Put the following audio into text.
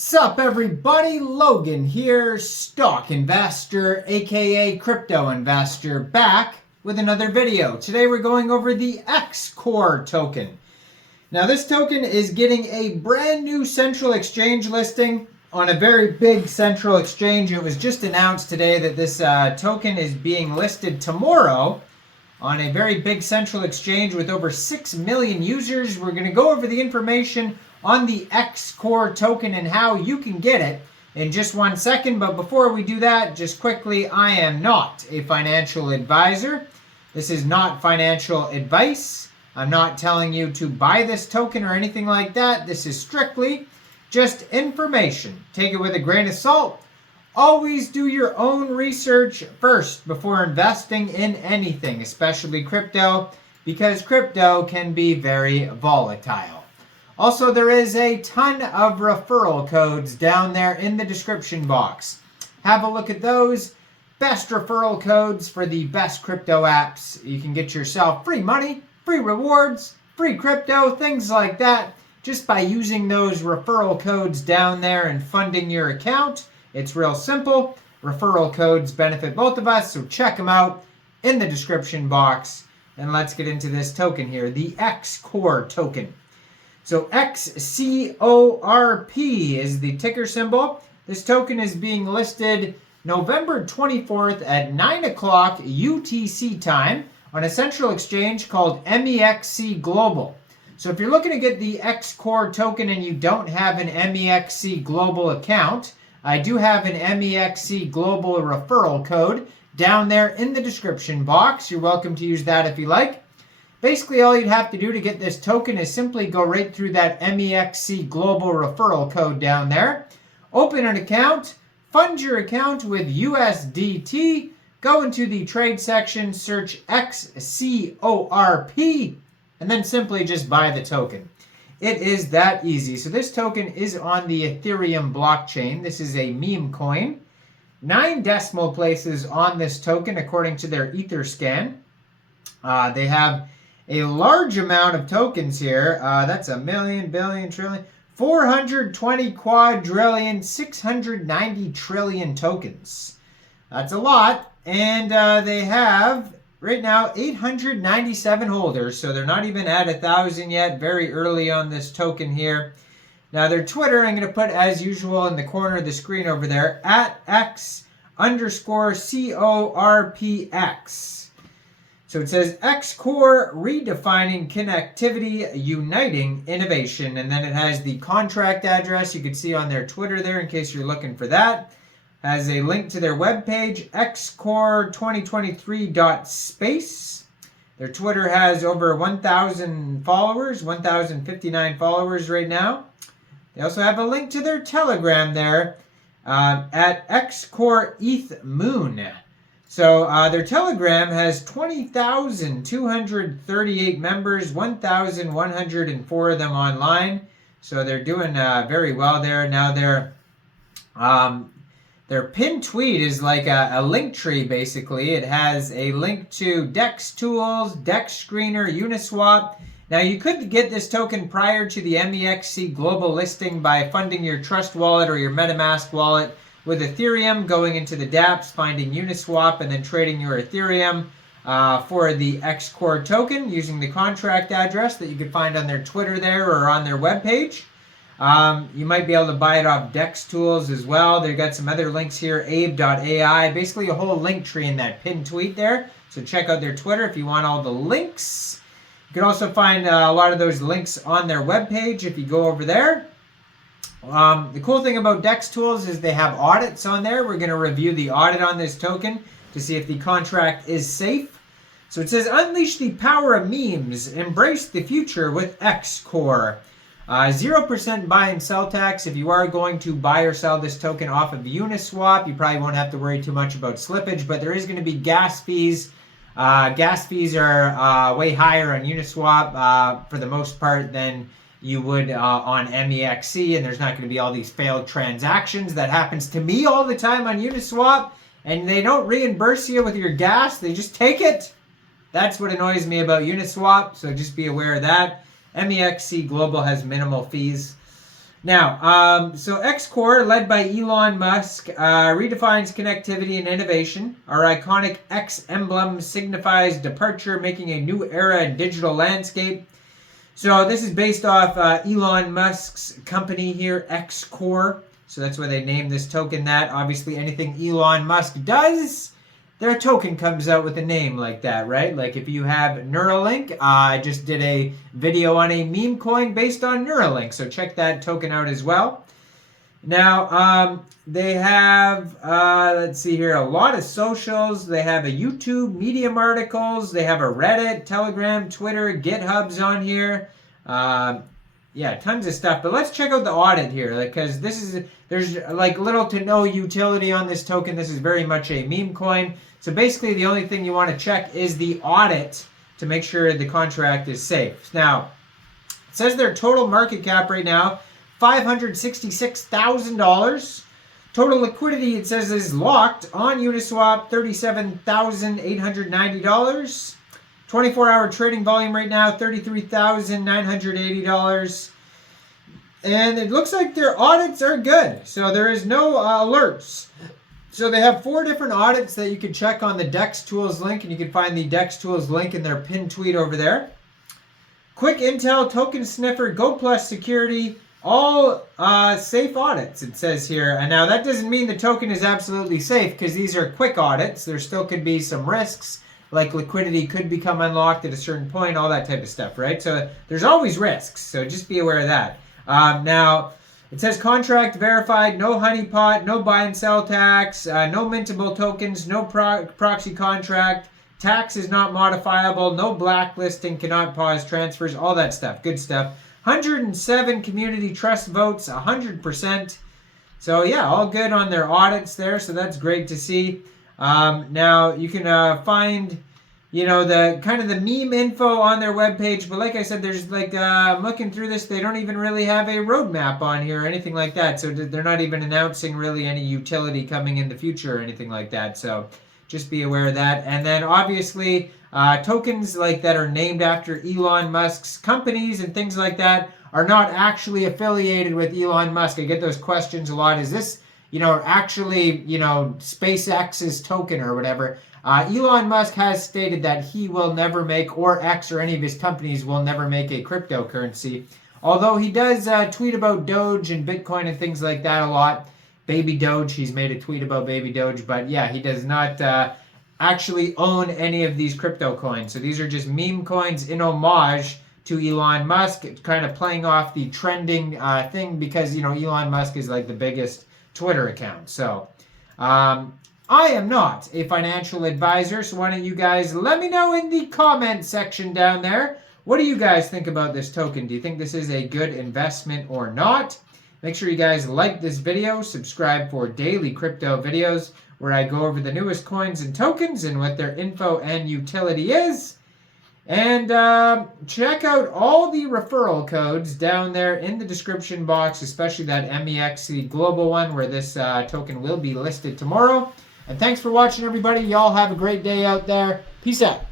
Sup everybody, Logan here, stock investor aka crypto investor, back with another video. Today we're going over the Xcorp token. Now this token is getting a brand new central exchange listing on a very big central exchange. It was just announced today that this token is being listed tomorrow on a very big central exchange with over 6 million users. We're going to go over the information on the Xcorp token and how you can get it in just 1 second. But before we do that, just quickly, I am not a financial advisor. This is not financial advice. I'm not telling you to buy this token or anything like that. This is strictly just information. Take it with a grain of salt. Always do your own research first before investing in anything, especially crypto, because crypto can be very volatile. Also, there is a ton of referral codes down there in the description box. Have a look at those. Best referral codes for the best crypto apps. You can get yourself free money, free rewards, free crypto, things like that, just by using those referral codes down there and funding your account. It's real simple. Referral codes benefit both of us, so check them out in the description box. And let's get into this token here, the Xcorp token. So Xcorp is the ticker symbol. This token is being listed November 24th at 9 o'clock UTC time on a central exchange called Mexc Global. So if you're looking to get the Xcorp token and you don't have an Mexc Global account, I do have an Mexc Global referral code down there in the description box. You're welcome to use that if you like. Basically, all you'd have to do to get this token is simply go right through that Mexc Global referral code down there. Open an account, fund your account with USDT, go into the trade section, search Xcorp, and then simply just buy the token. It is that easy. So this token is on the Ethereum blockchain. This is a meme coin. 9 decimal places on this token according to their Etherscan. They have a large amount of tokens here. That's a million, billion, trillion, 420 quadrillion, 690 trillion tokens. That's a lot. And they have right now 897 holders. So they're not even at 1,000 yet. Very early on this token here. Now their Twitter, I'm going to put as usual in the corner of the screen over there, at X_CORPX. So it says Xcorp redefining connectivity, uniting innovation. And then it has the contract address you can see on their Twitter there in case you're looking for that. Has a link to their webpage, xcorp2023.space. Their Twitter has over 1,000 followers, 1,059 followers right now. They also have a link to their Telegram there at Xcorp ETH Moon. So their Telegram has 20,238 members, 1,104 of them online. So they're doing very well there. Now their pinned tweet is like a link tree basically. It has a link to DEX Tools, DEX Screener, Uniswap. Now you could get this token prior to the Mexc Global listing by funding your Trust wallet or your MetaMask wallet with Ethereum, going into the dApps, finding Uniswap, and then trading your Ethereum for the Xcorp token using the contract address that you could find on their Twitter there or on their webpage. You might be able to buy it off DEX Tools as well. They've got some other links here, abe.ai, basically a whole link tree in that pinned tweet there. So check out their Twitter if you want all the links. You can also find a lot of those links on their webpage if you go over there. The cool thing about DEX Tools is they have audits on there. We're going to review the audit on this token to see if the contract is safe. So it says, unleash the power of memes. Embrace the future with Xcorp. 0% buy and sell tax. If you are going to buy or sell this token off of Uniswap, you probably won't have to worry too much about slippage, but there is going to be gas fees. Gas fees are way higher on Uniswap for the most part than you would on Mexc, and there's not going to be all these failed transactions. That happens to me all the time on Uniswap, and they don't reimburse you with your gas. They just take it. That's what annoys me about Uniswap, so just be aware of that. Mexc Global has minimal fees. Now, so Xcorp, led by Elon Musk, redefines connectivity and innovation. Our iconic X emblem signifies departure, making a new era in digital landscape. So this is based off Elon Musk's company here, Xcorp. So that's why they named this token that. Obviously, anything Elon Musk does, their token comes out with a name like that, right? Like if you have Neuralink, I just did a video on a meme coin based on Neuralink. So check that token out as well. Now, they have, let's see here, a lot of socials. They have a YouTube, Medium articles. They have a Reddit, Telegram, Twitter, GitHub's on here. Yeah, tons of stuff. But let's check out the audit here, because there's like little to no utility on this token. This is very much a meme coin. So basically, the only thing you want to check is the audit to make sure the contract is safe. Now, it says their total market cap right now, $566,000. Total liquidity, it says, is locked on Uniswap, $37,890. 24-hour trading volume right now, $33,980. And it looks like their audits are good. So there is no alerts. So they have 4 different audits that you can check on the DEX Tools link. And you can find the DEX Tools link in their pinned tweet over there. Quick Intel, Token Sniffer, Go Plus Security, all safe audits, it says here. And now that doesn't mean the token is absolutely safe, because these are quick audits. There still could be some risks. Like liquidity could become unlocked at a certain point, all that type of stuff, right? So there's always risks, so just be aware of that. Now, it says contract verified, no honeypot, no buy and sell tax, no mintable tokens, no proxy contract, tax is not modifiable, no blacklisting, cannot pause transfers, all that stuff, good stuff. 107 community trust votes, 100%. So yeah, all good on their audits there, so that's great to see. Now you can find, the kind of the meme info on their webpage, but like I said, there's like I'm looking through this, they don't even really have a roadmap on here or anything like that. So they're not even announcing really any utility coming in the future or anything like that. So just be aware of that. And then obviously tokens like that are named after Elon Musk's companies and things like that are not actually affiliated with Elon Musk. I get those questions a lot. Is this actually, SpaceX's token or whatever? Elon Musk has stated that he will never make, or X or any of his companies will never make a cryptocurrency. Although he does tweet about Doge and Bitcoin and things like that a lot. Baby Doge, he's made a tweet about Baby Doge. But yeah, he does not actually own any of these crypto coins. So these are just meme coins in homage to Elon Musk. It's kind of playing off the trending thing because, Elon Musk is like the biggest Twitter account. So I am not a financial advisor, so why don't you guys let me know in the comment section down there, what do you guys think about this token? Do you think this is a good investment or not? Make sure you guys like this video, subscribe for daily crypto videos where I go over the newest coins and tokens and what their info and utility is. And check out all the referral codes down there in the description box, especially that Mexc Global one where this token will be listed tomorrow. And thanks for watching, everybody. Y'all have a great day out there. Peace out.